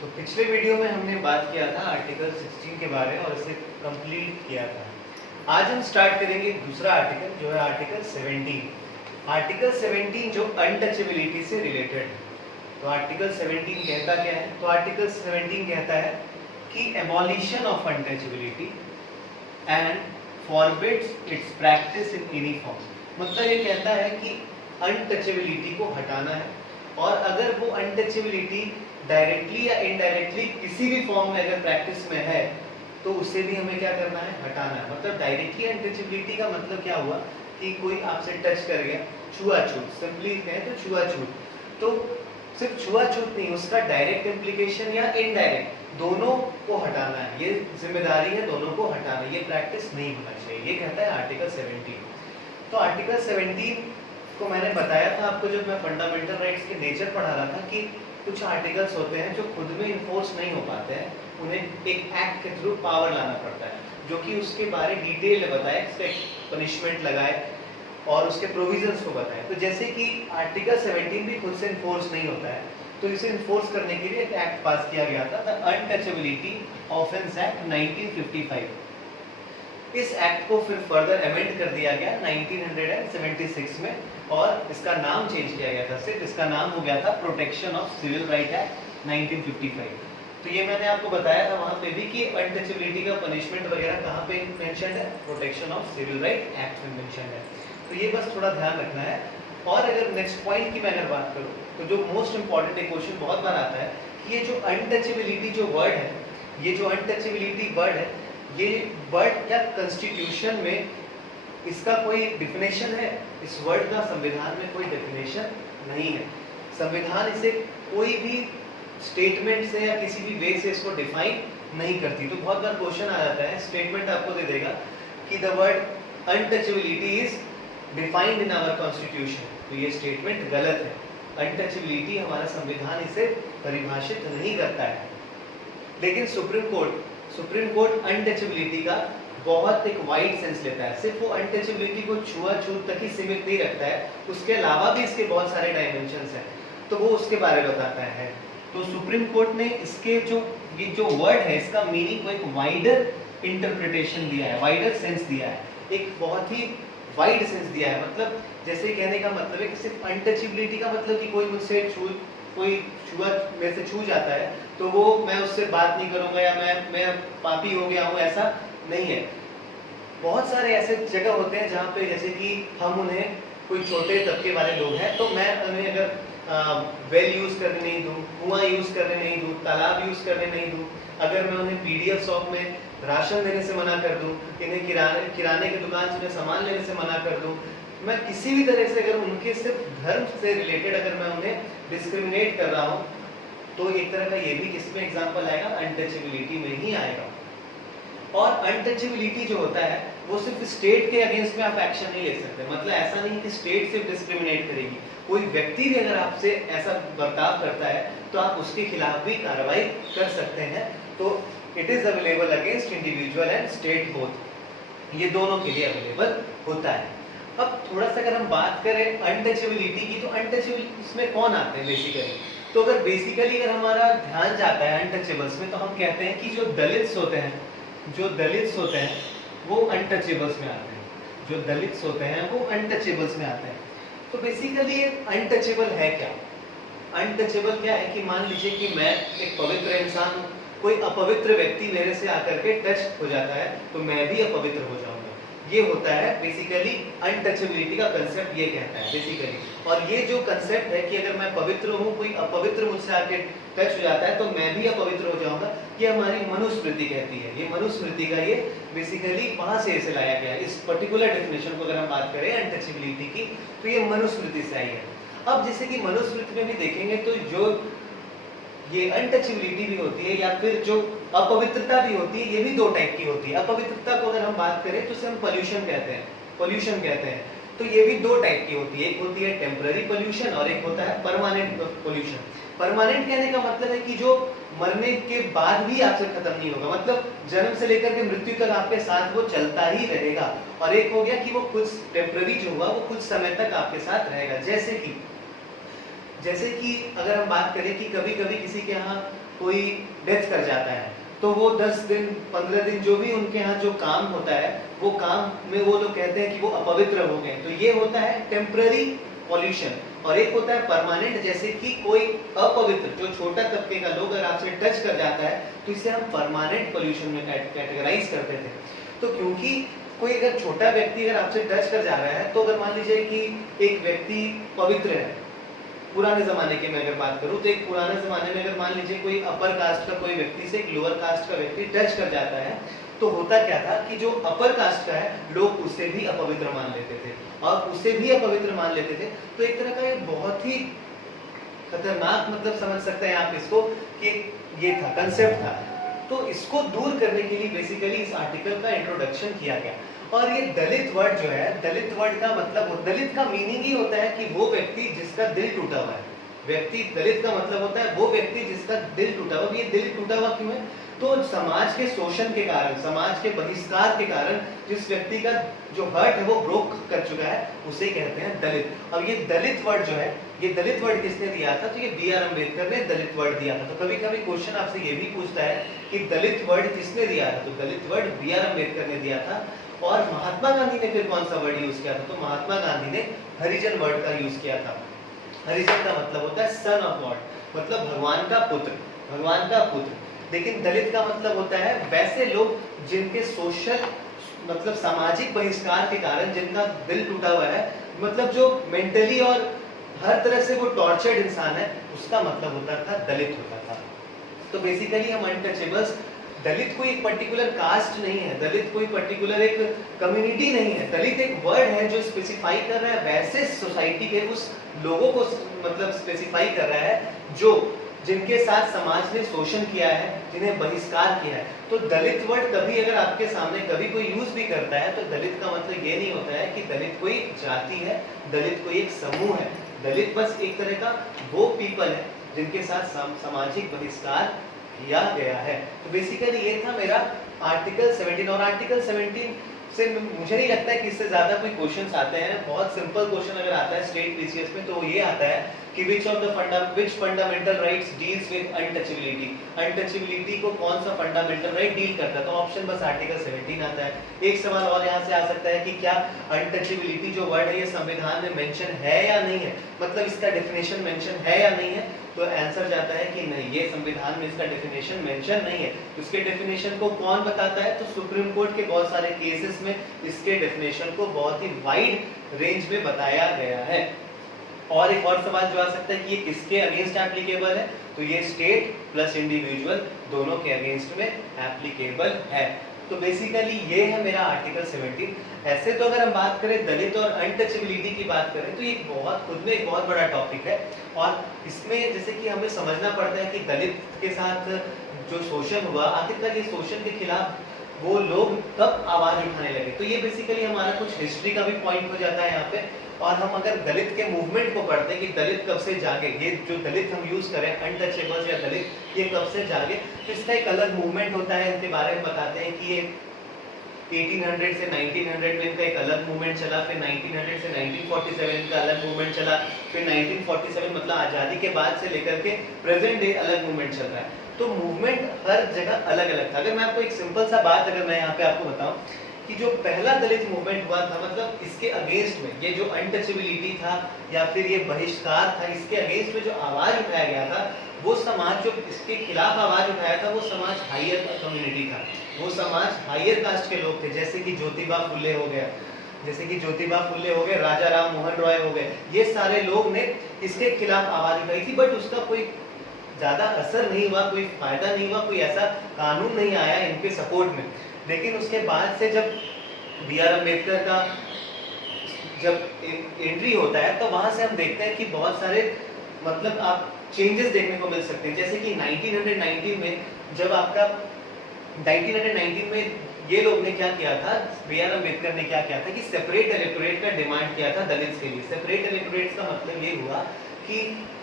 तो पिछले वीडियो में हमने बात किया था आर्टिकल 16 के बारे में और इसे कंप्लीट किया था। आज हम स्टार्ट करेंगे दूसरा आर्टिकल जो है आर्टिकल 17। आर्टिकल 17 जो अनटचेबिलिटी से रिलेटेड है। तो आर्टिकल 17 कहता क्या है? तो आर्टिकल 17 कहता है कि abolition of untouchability and forbids it's practice in any form. मतलब ये कहता है कि अनटचेबिलिटी को हटाना है और अगर वो अनटचेबिलिटी डायरेक्टली या इनडायरेक्टली किसी भी फॉर्म में अगर प्रैक्टिस में है तो उसे भी हमें क्या करना है? हटाना है। मतलब डायरेक्टली अनटचेबिलिटी का मतलब क्या हुआ कि कोई आपसे टच कर गया, छुआछूत, सिंपली कहें तो छुआछूत। तो सिर्फ छुआछूत नहीं, उसका डायरेक्ट इम्प्लीकेशन या इनडायरेक्ट दोनों को हटाना है। ये जिम्मेदारी है दोनों को हटाना, ये प्रैक्टिस नहीं होना चाहिए, ये कहता है आर्टिकल 17। तो आर्टिकल 17 को मैंने बताया था आपको जब मैं फंडामेंटल राइट्स के नेचर पढ़ा रहा था कि कुछ आर्टिकल्स होते हैं जो खुद में इन्फोर्स नहीं हो पाते हैं, उन्हें एक एक्ट के थ्रू पावर लाना पड़ता है जो कि उसके बारे डिटेल में बताए, पनिशमेंट लगाए और उसके प्रोविजंस को बताए। तो जैसे कि आर्टिकल 17 भी खुद से इन्फोर्स नहीं होता है तो इसे इन्फोर्स करने के लिए एक एक्ट पास किया गया था, द अनटचेबिलिटी ऑफेंस एक्ट 1955। इस एक्ट को फिर फर्दर अमेंड कर दिया गया 1976 में और इसका नाम चेंज किया गया था। सिर्फ इसका नाम हो गया था protection of civil right act 1955। तो ये मैंने आपको बताया था वहां पे भी कि अनटचेबिलिटी का पनिशमेंट वगैरह कहाँ पे मेंशन है? Protection of civil right act में मेंशन है। तो ये बस थोड़ा ध्यान रखना है। और अगर नेक्स्ट पॉइंट की मैं अगर बात करूँ तो जो मोस्ट इंपॉर्टेंट एक क्वेश्चन बहुत बार आता है कि ये जो अनटचेबिलिटी जो वर्ड है, ये जो अनटचेबिलिटी वर्ड है, ये वर्ड क्या कॉन्स्टिट्यूशन में इसका कोई डिफिनेशन है? इस वर्ड का संविधान में कोई डिफिनेशन नहीं है। संविधान इसे कोई भी स्टेटमेंट से या किसी भी वे से इसको डिफाइन नहीं करती। तो बहुत बार क्वेश्चन आ जाता है, स्टेटमेंट आपको दे देगा कि the word untouchability is defined in our constitution. तो ये स्टेटमेंट गलत है। अनटचेबिलिटी हमारा संविधान इसे परिभाषित नहीं करता है। लेकिन सुप्रीम कोर्ट अनटचेबिलिटी का बहुत एक वाइड सेंस लेता है। सिर्फ वो अनटचेबिलिटी को छुआछूत तक ही सीमित नहीं रखता है, उसके अलावा भी इसके बहुत सारे डायमेंशंस हैं, तो वो उसके बारे में बताता है। तो सुप्रीम कोर्ट ने इसके ये जो वर्ड है इसका मीनिंग को एक वाइडर इंटरप्रिटेशन दिया है, वाइडर सेंस दिया है, एक बहुत ही वाइड सेंस दिया है। मतलब जैसे कहने का मतलब है कि सिर्फ अनटचेबिलिटी का मतलब कि कोई मुझसे मेरे से छू जाता है तो वो मैं उससे बात नहीं करूंगा या मैं पापी हो गया हूँ, ऐसा नहीं है। बहुत सारे ऐसे जगह होते हैं जहाँ पे जैसे कि हम उन्हें कोई छोटे तबके वाले लोग हैं तो मैं उन्हें अगर वेल यूज करने नहीं दूँ, कुआं यूज करने नहीं दूँ, तालाब यूज करने नहीं दूँ, अगर मैं उन्हें पीडीएफ शॉप में राशन देने से मना कर दूँ, इन्हें किराने की दुकान से उन्हें सामान लेने से मना कर दूँ, मैं किसी भी तरह से अगर उनके सिर्फ धर्म से रिलेटेड अगर मैं उन्हें डिस्क्रिमिनेट कर रहा हूँ तो एक तरह का ये भी किसमें एग्जांपल आएगा? अनटचेबिलिटी में ही आएगा। और अनटचेबिलिटी जो होता है वो सिर्फ स्टेट के अगेंस्ट में आप एक्शन नहीं ले सकते। मतलब ऐसा नहीं कि स्टेट सिर्फ डिस्क्रिमिनेट करेगी, कोई व्यक्ति भी अगर आपसे ऐसा बर्ताव करता है तो आप उसके खिलाफ भी कार्रवाई कर सकते हैं। तो it is available against individual and state both, ये दोनों के लिए अवेलेबल होता है। अब थोड़ा सा अगर हम बात करें अनटचेबिलिटी की, तो अनटचेबिलिटी इसमें कौन आते हैं बेसिकली? तो अगर बेसिकली अगर हमारा ध्यान जाता है अनटचेबल्स में तो हम कहते हैं कि जो दलित्स होते हैं वो अनटचेबल्स में आते हैं। जो दलित्स होते हैं वो अनटचेबल्स में आते हैं। तो बेसिकली अनटचेबल है क्या? अनटचेबल क्या है कि मान लीजिए कि मैं एक पवित्र इंसान हूँ, कोई अपवित्र व्यक्ति मेरे से आकर के टच हो जाता है तो मैं भी अपवित्र हो जाऊंगा। ये होता है बेसिकली अनटचेबिलिटी का कंसेप्ट, ये कहता है बेसिकली। और ये जो कंसेप्ट है कि अगर मैं पवित्र हूँ, कोई अपवित्र मुझसे आके टच हो जाता है तो मैं भी अपवित्र हो जाऊंगा, ये हमारी मनुस्मृति कहती है। ये मनुस्मृति का ये बेसिकली वहां से इसे लाया गया है। इस पर्टिकुलर डेफिनेशन को अगर हम बात करें अनटचेबिलिटी की तो ये मनुस्मृति से आई है। अब जैसे कि मनुस्मृति में भी देखेंगे तो जो ये अनटचेबिलिटी भी होती है या फिर जो अपवित्रता भी होती है, ये भी दो टाइप की होती है। अपवित्रता को अगर हम बात करें तो इसे हम पोल्यूशन कहते हैं। तो ये भी दो टाइप की होती है, एक होती है टेम्पररी पोल्यूशन और एक होता है परमानेंट पोल्यूशन। परमानेंट कहने का मतलब है कि जो मरने के बाद भी आपसे खत्म नहीं होगा, मतलब जन्म से लेकर के मृत्यु तक आपके साथ वो चलता ही रहेगा। और एक हो गया कि वो कुछ टेम्पररी जो हुआ वो कुछ समय तक आपके साथ रहेगा। जैसे कि जैसे कि अगर हम बात करें कि कभी कभी किसी के यहाँ कोई डेथ कर जाता है, तो वो 10 दिन 15 दिन जो भी उनके यहाँ जो काम होता है, वो काम में वो लोग कहते हैं कि वो अपवित्र हो गए। तो ये होता है टेम्पररी पॉल्यूशन। और एक होता है परमानेंट, जैसे कि कोई अपवित्र जो छोटा तबके का लोग अगर आपसे टच कर जाता है तो इसे हम परमानेंट पॉल्यूशन में कैटेगराइज करते थे। तो क्योंकि कोई अगर छोटा व्यक्ति अगर आपसे टच कर जा रहा है, तो अगर मान लीजिए कि एक व्यक्ति पवित्र है, पुराने जमाने के मैं अगर बात करूं तो एक पुराने जमाने में अगर मान लीजिए कोई अपर कास्ट का कोई व्यक्ति से एक लोअर कास्ट का व्यक्ति टच कर जाता है, तो होता क्या था कि जो अपर कास्ट का है लोग उसे भी अपवित्र मान लेते थे और उसे भी अपवित्र मान लेते थे। तो एक तरह का ये बहुत ही खतरनाक मतलब समझ सकते हैं आप इसको कि ये था कंसेप्ट था। तो इसको दूर करने के लिए बेसिकली इस आर्टिकल का इंट्रोडक्शन किया गया। और ये दलित वर्ड जो है, दलित वर्ड का मतलब, दलित का मीनिंग ही होता है कि वो व्यक्ति जिसका दिल टूटा हुआ है। व्यक्ति दलित का मतलब होता है वो व्यक्ति जिसका दिल टूटा हुआ। ये दिल टूटा हुआ क्यों है? तो समाज के शोषण के कारण, समाज के बहिष्कार के कारण जिस व्यक्ति का जो हर्ट है वो ब्रोक कर चुका है, उसे कहते हैं दलित। अब ये दलित वर्ड जो है, ये दलित वर्ड किसने दिया था? तो ये बी.आर. अम्बेडकर ने दलित वर्ड दिया था। तो कभी कभी क्वेश्चन आपसे ये भी पूछता है कि दलित वर्ड किसने दिया था? तो दलित वर्ड बी.आर. अम्बेडकर ने दिया था। और महात्मा गांधी ने फिर कौन सा वर्ड यूज किया था? तो महात्मा गांधी ने हरिजन वर्ड का यूज किया था। हरिजन का मतलब होता है सन ऑफ गॉड, मतलब भगवान का पुत्र, भगवान का पुत्र। लेकिन दलित का मतलब होता है वैसे लोग जिनके सोशल मतलब सामाजिक बहिष्कार के कारण जिनका दिल टूटा हुआ है, मतलब जो मेंटली और हर तरह से वो टॉर्चर्ड इंसान है, उसका मतलब होता था दलित होता था। तो बेसिकली हम अनटचेबल्स, दलित कोई एक पर्टिकुलर कास्ट नहीं है, दलित कोई पर्टिकुलर एक कम्युनिटी नहीं है। दलित एक वर्ड है जो स्पेसिफाई कर रहा है वैसे सोसाइटी के उस लोगों को मतलब स्पेसिफाई कर रहा है जो जिनके साथ समाज ने शोषण किया है, जिन्हें बहिष्कार किया है। तो दलित वर्ड कभी अगर आपके सामने कभी कोई यूज भी करता है, तो दलित का मतलब ये नहीं होता है कि दलित कोई जाति है, दलित कोई एक समूह है। दलित बस एक तरह का वो पीपल है जिनके साथ सामाजिक बहिष्कार किया गया है। तो बेसिकली ये था मेरा आर्टिकल 17। और आर्टिकल 17 से मुझे नहीं लगता है कि इससे ज्यादा कोई क्वेश्चंस आते हैं। बहुत सिंपल क्वेश्चन अगर आता है स्टेट पीसीएस में तो ये आता है कि which fundamental rights deals with untouchability. Untouchability को कौन सा फंडामेंटल राइट डील करता है? तो ऑप्शन बस आर्टिकल 17 आता है। एक सवाल और यहाँ से आ सकता है कि क्या अनटचेबिलिटी जो वर्ड है ये संविधान में मेंशन है या नहीं है, मतलब इसका डेफिनेशन मेंशन है या नहीं है? तो आंसर जाता है कि नहीं, ये संविधान में इसका डेफिनेशन मेंशन नहीं है। उसके डेफिनेशन को कौन बताता है? तो सुप्रीम कोर्ट के बहुत सारे केसेस में इसके डेफिनेशन को बहुत ही वाइड रेंज में बताया गया है। और एक और सवाल जो आ सकता है कि ये किसके अगेंस्ट एप्लीकेबल है? तो ये स्टेट प्लस इंडिविजुअल दोनों के अगेंस्ट में एप्लीकेबल है। तो बेसिकली ये है मेरा आर्टिकल 17। ऐसे तो अगर हम बात करें दलित और अनटचेबिलिटी की बात करें तो ये बहुत खुद में एक बहुत बड़ा टॉपिक है। और इसमें जैसे कि हमें समझना पड़ता है कि दलित के साथ जो शोषण हुआ, आखिरकार ये शोषण के खिलाफ वो लोग कब आवाज उठाने लगे। तो ये बेसिकली हमारा कुछ हिस्ट्री का भी पॉइंट हो जाता है यहाँ पे। और हम अगर दलित के मूवमेंट को पढ़ते हैं कि दलित कब से जागे, ये जो दलित हम यूज करें अनटचेबल्स या दलित, ये कब से जागे, तो इसका एक अलग मूवमेंट होता है। इसके बारे में बताते हैं कि ये 1800 से 1900 में इनका एक अलग मूवमेंट चला, फिर 1900 से 1947 इनका अलग मूवमेंट चला, फिर 1947 मतलब आज़ादी के बाद से लेकर के प्रेजेंट डे अलग मूवमेंट चल रहा है। तो मूवमेंट हर जगह अलग अलग था। अगर मैं आपको एक सिंपल सा बात अगर मैं यहाँ पे आपको बताऊं कि जो पहला दलित मूवमेंट हुआ था, मतलब इसके अगेंस्ट में ये जो अनटचेबिलिटी था या फिर ये बहिष्कार था, इसके अगेंस्ट में जो आवाज उठाया गया था, वो समाज जो इसके खिलाफ आवाज उठाया था वो समाज हायर कम्युनिटी था, वो समाज हायर कास्ट के लोग थे। जैसे कि ज्योतिबा फुले हो गया, जैसे कि ज्योतिबा फुले हो गए, राजा राम मोहन रॉय हो गए, ये सारे लोग ने इसके खिलाफ आवाज उठाई थी। बट उसका कोई ज्यादा असर नहीं हुआ, कोई फायदा नहीं हुआ, कोई ऐसा कानून नहीं आया इनके सपोर्ट में। लेकिन उसके बाद से जब बी.आर. अम्बेडकर का जब एंट्री होता है तो वहां से हम देखते हैं कि बहुत सारे मतलब आप चेंजेस देखने को मिल सकते हैं। जैसे कि 1919 में जब आपका 1919 में ये लोग ने क्या किया था, बी.आर. अम्बेडकर ने क्या किया था कि सेपरेट इलेक्टोरेट का डिमांड किया था दलित के लिए। सेपरेट इलेक्टोरेट का मतलब ये हुआ कि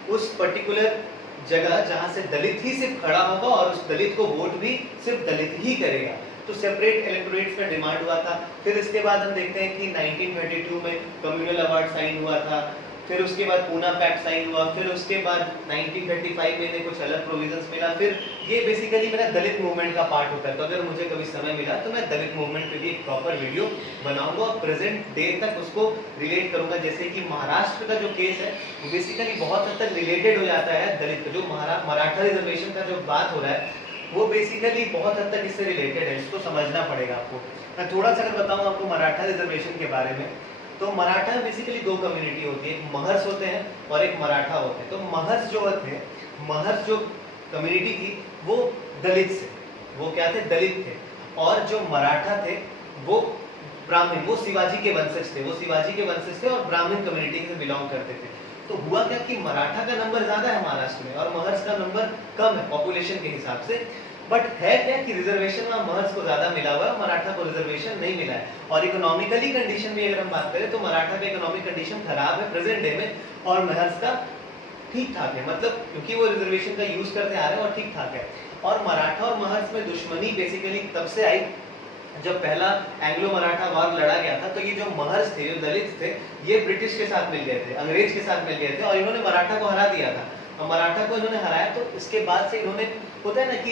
उस पर्टिकुलर जगह जहां से दलित ही सिर्फ खड़ा होगा और उस दलित को वोट भी सिर्फ दलित ही करेगा। तो सेपरेट इलेक्टोरेट्स का डिमांड हुआ था। फिर इसके बाद हम देखते हैं कि 1932 में कम्युनल अवार्ड साइन हुआ था। फिर उसके बाद पूना पैक्ट साइन हुआ, फिर उसके बाद 1935 में इन्हें कुछ अलग प्रोविजंस मिला। फिर ये बेसिकली मेरा दलित मूवमेंट का पार्ट होता है, तो अगर मुझे कभी समय मिला तो मैं दलित मूवमेंट पे भी एक प्रॉपर वीडियो बनाऊंगा और प्रेजेंट डे तक उसको रिलेट करूंगा। जैसे कि महाराष्ट्र का जो केस है वो बेसिकली बहुत हद तक रिलेटेड हो जाता है दलित का, जो मराठा रिजर्वेशन का जो बात हो रहा है वो बेसिकली बहुत हद तक इससे रिलेटेड है, इसको समझना पड़ेगा आपको। मैं थोड़ा सा अगर बताऊं आपको मराठा रिजर्वेशन के बारे में, तो मराठा में बेसिकली दो कम्युनिटी होती है, एक महर्ष होते हैं और एक मराठा होते हैं। तो महर्ष जो थे, महर्ष जो कम्युनिटी थी वो दलित से, वो क्या थे, दलित थे, और जो मराठा थे वो ब्राह्मण, वो शिवाजी के वंशज थे, वो शिवाजी के वंशज थे और ब्राह्मण कम्युनिटी से बिलोंग करते थे। तो हुआ क्या कि मराठा का नंबर ज्यादा है महाराष्ट्र में और महर्ष का नंबर कम है पॉपुलेशन के हिसाब से, बट है क्या कि रिजर्वेशन में महर्ष को ज्यादा मिला हुआ है, मराठा को रिजर्वेशन नहीं मिला है। और इकोनॉमिकली कंडीशन में अगर हम बात करें तो मराठा का इकोनॉमिक कंडीशन खराब है प्रेजेंट डे में, और महर्ष का ठीक ठाक है, मतलब क्योंकि वो रिजर्वेशन का यूज करते आ रहे हैं और ठीक ठाक है। और मराठा और महर्ष में दुश्मनी बेसिकली तब से आई जब पहला एंग्लो मराठा वॉर लड़ा गया था। तो ये जो महर्ष थे, जो दलित थे, ये ब्रिटिश के साथ मिल गए थे, अंग्रेज के साथ मिल गए थे और इन्होंने मराठा को हरा दिया था। और मराठा को इन्होंने हराया तो इसके बाद से इन्होंने, होता है ना कि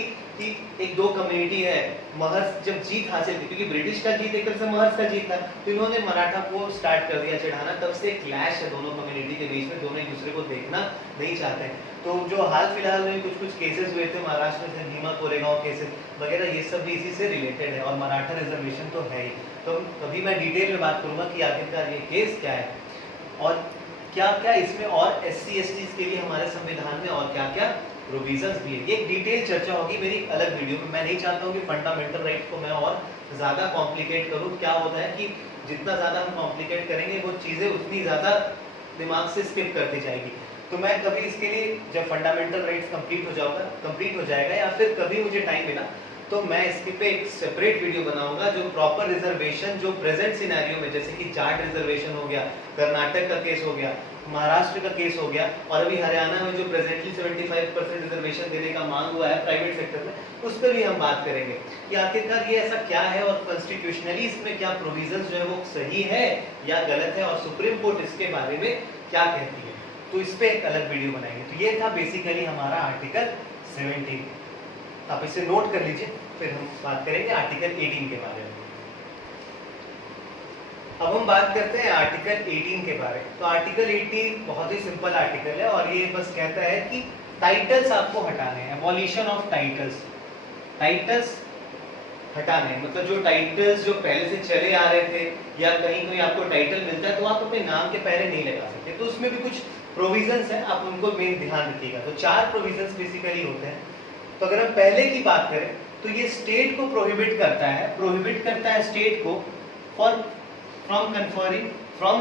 एक दो कम्युनिटी है, महर्ष जब जीत हासिल की, क्योंकि ब्रिटिश का जीत एक तरह से महर्ष का जीत था, तो इन्होंने मराठा को स्टार्ट कर दिया चढ़ाना। तब से क्लैश है दोनों कम्युनिटी के बीच में, दोनों एक दूसरे को देखना नहीं चाहते हैं। तो जो हाल फिलहाल में कुछ केसेस हुए थे महाराष्ट्र में, भीमा कोरेगांव केसेस वगैरह, ये सब भी इसी से रिलेटेड है और मराठा रिजर्वेशन तो है ही। तो कभी मैं डिटेल में बात करूंगा कि आखिरकार ये केस क्या है और क्या क्या इसमें और SC ST के लिए हमारे संविधान में और क्या क्या प्रोविजंस भी है। ये एक डिटेल चर्चा होगी मेरी अलग वीडियो में। मैं नहीं चाहता हूँ कि फंडामेंटल राइट को मैं और ज़्यादा कॉम्प्लिकेट करूँ। क्या होता है कि जितना ज़्यादा हम कॉम्प्लिकेट करेंगे वो चीज़ें उतनी ज़्यादा दिमाग से स्किप करती जाएगी। तो मैं कभी इसके लिए जब फंडामेंटल राइट्स कंप्लीट हो जाएगा या फिर कभी मुझे टाइम मिला तो मैं इसके पे एक सेपरेट वीडियो बनाऊंगा जो प्रॉपर रिजर्वेशन जो प्रेजेंट सिनेरियो में, जैसे कि जाट रिजर्वेशन हो गया, कर्नाटक का केस हो गया, महाराष्ट्र का केस हो गया और अभी हरियाणा में जो प्रेजेंटली 75% रिजर्वेशन देने का मांग हुआ है प्राइवेट सेक्टर में, उस पर भी हम बात करेंगे कि आखिरकार ये ऐसा क्या है और कॉन्स्टिट्यूशनली इसमें क्या प्रोविजंस जो है वो सही है या गलत है और सुप्रीम कोर्ट इसके बारे में क्या कहती है। तो इस पे एक अलग वीडियो बनाएंगे। तो ये था बेसिकली हमारा आर्टिकल 17, आप इसे नोट कर लीजिए। फिर हम बात करेंगे आर्टिकल 18 के बारे में। अब हम बात करते हैं आर्टिकल 18 के बारे में। तो आर्टिकल 18 बहुत ही सिंपल आर्टिकल है और ये बस कहता है कि टाइटल्स आपको हटाने हैं, एबॉलिशन ऑफ टाइटल्स, टाइटल्स हटाने हैं। मतलब जो टाइटल्स जो पहले से चले आ रहे थे या कहीं कोई आपको टाइटल मिलता है तो आप अपने नाम के पहले नहीं लगा सकते, तो उसमें भी कुछ प्रोविजंस हैं, आप उनको मेन ध्यान रखिएगा। तो 4 प्रोविजंस बेसिकली होते हैं। तो अगर हम पहले की बात करें तो ये स्टेट को प्रोहिबिट करता है स्टेट को from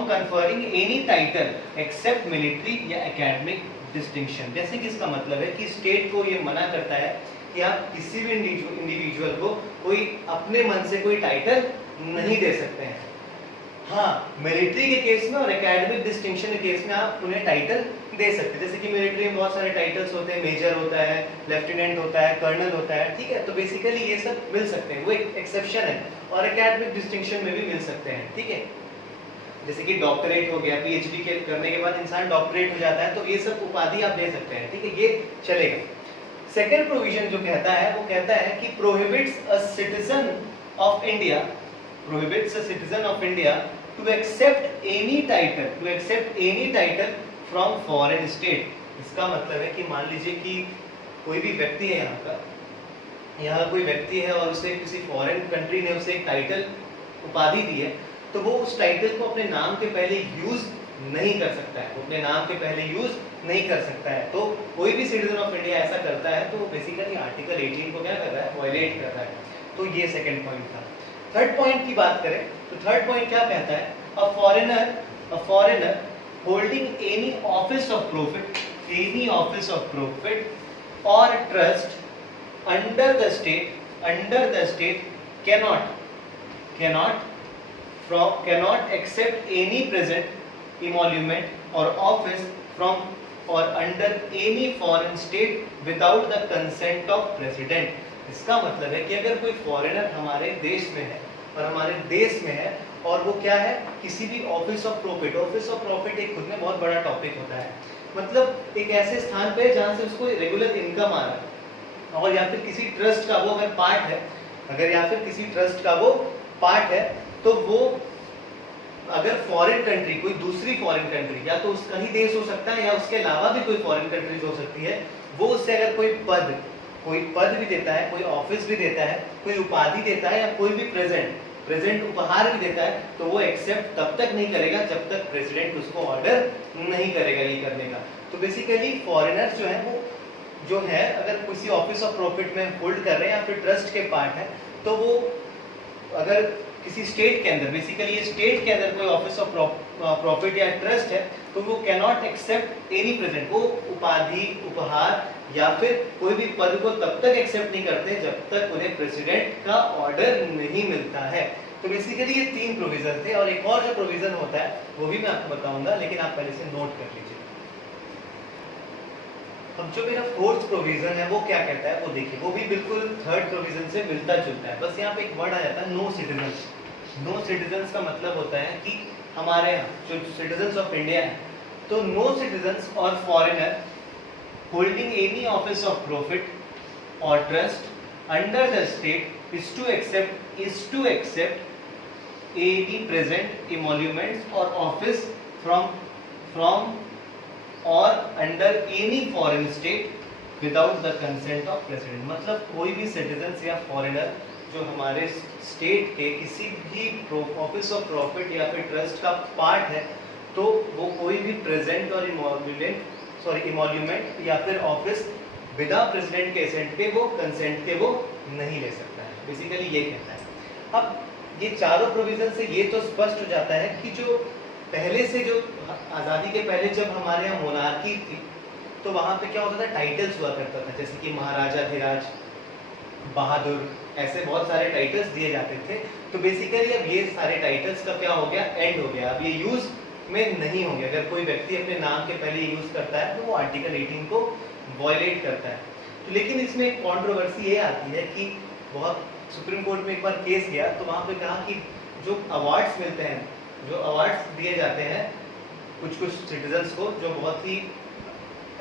conferring any title except military या एकेडमिक डिस्टिंक्शन। जैसे कि इसका मतलब है कि स्टेट को ये मना करता है कि आप किसी भी इंडिविजुअल को कोई अपने मन से कोई टाइटल नहीं दे सकते हैं। हाँ, मिलिट्री के केस में और एकेडमिक डिस्टिंक्शन के केस में आप उन्हें टाइटल दे सकते हैं। जैसे कि मिलिट्री में बहुत सारे टाइटल्स होते हैं, मेजर होता है, लेफ्टिनेंट होता है, कर्नल होता है, ठीक है। तो बेसिकली ये सब मिल सकते हैं, वो एक एक्सेप्शन है। और एकेडमिक डिस्टिंक्शन में भी मिल सकते हैं, ठीक है। जैसे कि डॉक्टरेट हो गया, PhD करने के बाद इंसान डॉक्टरेट हो जाता है, तो ये सब उपाधि आप दे सकते हैं, ठीक है, ये चलेगा। सेकेंड प्रोविजन जो कहता है वो कहता है कि prohibits a citizen of India to accept any title from foreign state। इसका मतलब है कि मान लीजिए कि कोई भी व्यक्ति है यहाँ कोई व्यक्ति है और उसे किसी फॉरेन कंट्री ने उसे एक टाइटल उपाधि दी है, तो वो उस टाइटल को अपने नाम के पहले यूज नहीं कर सकता है, वो अपने नाम के पहले यूज नहीं कर सकता है। तो कोई भी सिटीजन ऑफ इंडिया ऐसा करता है तो वो बेसिकली आर्टिकल 18 को क्या कर रहा है, वायलेट कर रहा है। तो ये सेकंड पॉइंट था। थर्ड पॉइंट की बात करें तो थर्ड पॉइंट क्या कहता है, a foreigner holding any office of profit और trust under the state cannot accept any present emolument or office from or under any foreign state without the consent of president। इसका मतलब है कि अगर कोई फॉरेनर हमारे देश में है और हमारे देश में है और वो क्या है, किसी भी office of profit. Office of profit एक खुद में बहुत बड़ा टॉपिक होता है, मतलब एक ऐसे स्थान पे जहाँ से उसको रेगुलर इनकम आ रहा है, और या फिर किसी ट्रस्ट का वो अगर पार्ट है, अगर या फिर किसी ट्रस्ट का वो पार्ट है, तो वो अगर फॉरेन कंट्री, कोई दूसरी फॉरेन कंट्री, या तो उसका ही देश हो सकता है या उसके अलावा भी कोई फॉरेन कंट्रीज हो सकती है, वो उससे अगर कोई पद भी देता है, कोई ऑफिस भी देता है, कोई उपाधि देता है, या कोई भी प्रेजेंट उपहार भी देता है, तो वो एक्सेप्ट तब तक नहीं करेगा जब तक प्रेसिडेंट उसको ऑर्डर नहीं करेगा ये करने का। तो बेसिकली फॉरेनर्स जो है वो जो है, अगर किसी ऑफिस ऑफ प्रॉफिट में होल्ड कर रहे हैं या फिर ट्रस्ट के पार्ट है, तो वो अगर किसी स्टेट के अंदर, बेसिकली ये स्टेट के अंदर कोई ऑफिस ऑफ प्रॉफिट या ट्रस्ट है, तो वो can not accept any present, वो उपाधि, उपहार या फिर कोई भी पद को तब तक एक्सेप्ट नहीं करते जब तक उन्हें प्रेसिडेंट का ऑर्डर नहीं मिलता है। तो बेसिकली ये 3 प्रोविजन थे, और एक और जो प्रोविजन होता है वो भी मैं आपको बताऊंगा, लेकिन आप पहले से नोट कर लीजिए। अब जो मेरा 4th प्रोविजन है वो क्या कहता है वो देखिए, वो भी बिल्कुल 3rd प्रोविजन से मिलता जुलता है, बस यहाँ पे एक वर्ड आ जाता है नो सिटीजन्स। नो सिटीजन्स का मतलब होता है कि हमारे यहाँ जो सिटीजन्स ऑफ इंडिया है, तो नो सिटीजन्स और foreigner holding any office of profit or trust under the state is to accept any present emoluments or office from or under any foreign state without the consent of president। मतलब कोई भी citizens या foreigner जो हमारे state के किसी भी office of profit या फिर ट्रस्ट का पार्ट है, तो वो कोई भी प्रेजेंट और इमोल्यूमेंट या फिर ऑफिस बिना प्रेसिडेंट के कंसेंट के वो नहीं ले सकता है। बेसिकली ये कहता है। अब ये चारों प्रोविजन से ये तो स्पष्ट हो जाता है कि जो पहले से, जो आज़ादी के पहले जब हमारे यहाँ मोनार्की थी, तो वहाँ पे क्या होता था, टाइटल्स हुआ करता था, जैसे कि महाराजा धीराज, बहादुर, ऐसे बहुत सारे टाइटल्स दिए जाते थे। तो बेसिकली अब ये सारे टाइटल्स का क्या हो गया, एंड हो गया, अब ये यूज में नहीं होंगे। अगर कोई व्यक्ति अपने नाम के पहले यूज करता है तो वो आर्टिकल 18 को वायलेट करता है। तो लेकिन इसमें एक कंट्रोवर्सी ये आती है कि बहुत सुप्रीम कोर्ट में एक बार केस गया, तो वहाँ पे कहा कि जो अवार्ड्स मिलते हैं, जो अवार्ड्स दिए जाते हैं कुछ सिटीजन्स को, जो बहुत ही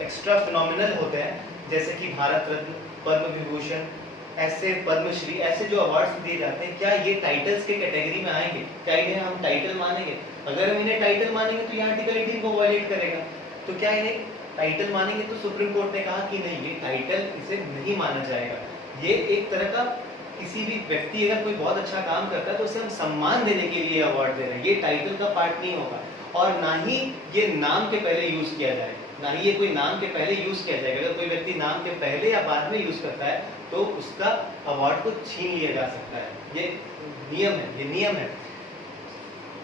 एक्स्ट्रा फिनोमिनल होते हैं, जैसे कि भारत रत्न, पद्म विभूषण, ऐसे पद्मश्री, ऐसे जो अवार्ड्स दिए जाते हैं, क्या ये टाइटल्स के कैटेगरी में आएंगे? क्या इन्हें हम टाइटल मानेंगे? अगर हम इन्हें टाइटल मानेंगे तो ये आर्टिकल 18 को वायलेट करेगा। तो क्या इन्हें टाइटल मानेंगे? तो सुप्रीम कोर्ट ने कहा कि नहीं, ये टाइटल इसे नहीं माना जाएगा। ये एक तरह का, किसी भी व्यक्ति अगर कोई बहुत अच्छा काम करता है तो उसे हम सम्मान देने के लिए अवार्ड दे रहे हैं, ये टाइटल का पार्ट नहीं होगा। और ना ही ये नाम के पहले यूज किया जाए, ना ही ये कोई नाम के पहले यूज किया जाएगा। अगर कोई व्यक्ति नाम के पहले या बाद में यूज करता है तो उसका अवार्ड को छीन लिया जा सकता है। ये नियम है।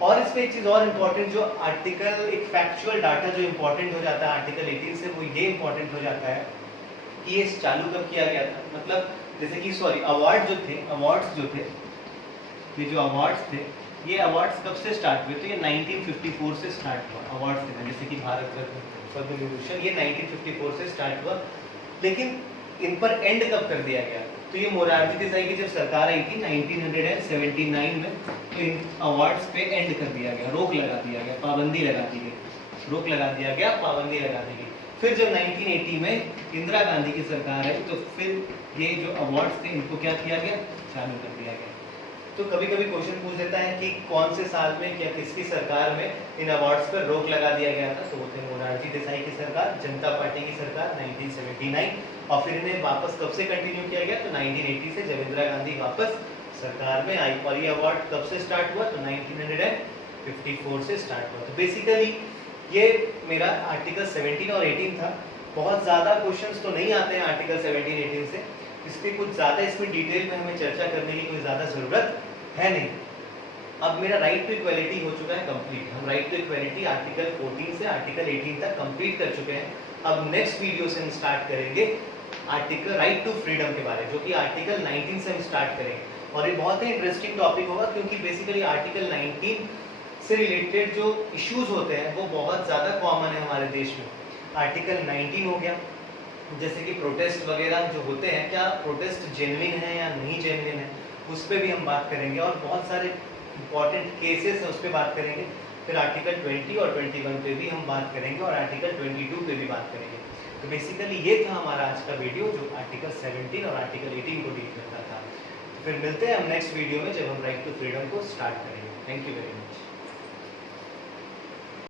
और इसमें एक चीज और इम्पोर्टेंट, जो आर्टिकल, एक फैक्चुअल डाटा जो इम्पोर्टेंट हो जाता है आर्टिकल 18 से, वो ये इम्पोर्टेंट हो जाता है कि ये चालू कब किया गया था। मतलब जैसे कि अवार्ड्स जो थे, ये जो अवार्ड्स थे, ये अवार्ड्स कब से स्टार्ट हुए? तो ये 1954 से स्टार्ट हुआ अवार्ड्स देना, जैसे कि भारत रत्न, पद्म विभूषण, ये 1954 से स्टार्ट हुआ। लेकिन इन पर एंड कब कर दिया गया? तो ये मोरारजी देसाई की जब सरकार आई थी 1979 में, तो इन अवार्ड्स पे एंड कर दिया गया, रोक लगा दिया गया, पाबंदी लगा दी गई, रोक लगा दिया गया, पाबंदी लगा दी गई। फिर जब 1980 में इंदिरा गांधी की सरकार आई, तो फिर ये जो अवार्ड्स थे इनको क्या किया गया, चालू कर दिया गया। तो कभी कभी क्वेश्चन पूछ देता है कि कौन से साल में, क्या किसकी सरकार में इन अवार्ड्स पर रोक लगा दिया गया था? तो वो थे मोरारजी देसाई की सरकार, जनता पार्टी की सरकार 1979। और फिर इन्हें वापस कब से कंटिन्यू किया गया? तो 1980 से, जब इंदिरा गांधी वापस सरकार में आई। और ये अवार्ड कब से स्टार्ट हुआ? तो 1954 से स्टार्ट हुआ। तो बेसिकली ये मेरा आर्टिकल 17 और 18 था। बहुत ज़्यादा क्वेश्चंस तो नहीं आते हैं आर्टिकल 17-18 से, इसलिए कुछ ज़्यादा इसमें डिटेल में हमें चर्चा करने की कोई ज़्यादा ज़रूरत है नहीं। अब मेरा राइट टू इक्वलिटी हो चुका है कंप्लीट। हम राइट टू इक्वलिटी आर्टिकल 14 से आर्टिकल 18 तक कंप्लीट कर चुके हैं। अब नेक्स्ट वीडियो से हम स्टार्ट करेंगे आर्टिकल राइट टू फ्रीडम के बारे में, जो कि आर्टिकल 19 से हम स्टार्ट करेंगे। और ये बहुत ही इंटरेस्टिंग टॉपिक होगा, क्योंकि बेसिकली आर्टिकल 19 से रिलेटेड जो इश्यूज होते हैं वो बहुत ज़्यादा कॉमन है हमारे देश में। आर्टिकल 19 हो गया, जैसे कि प्रोटेस्ट वगैरह जो होते हैं, क्या प्रोटेस्ट जेन्युइन है या नहीं जेन्युइन है, उस पर भी हम बात करेंगे। और बहुत सारे इंपॉर्टेंट केसेस है उस पर बात करेंगे, फिर आर्टिकल 20 और 21 पे भी हम बात करेंगे और आर्टिकल 22 पे भी बात करेंगे। तो बेसिकली ये था हमारा आज का वीडियो जो आर्टिकल 17 और आर्टिकल 18 को डील करता था। तो फिर मिलते हैं हम नेक्स्ट वीडियो में जब हम राइट टू फ्रीडम को स्टार्ट करेंगे। Thank you very much.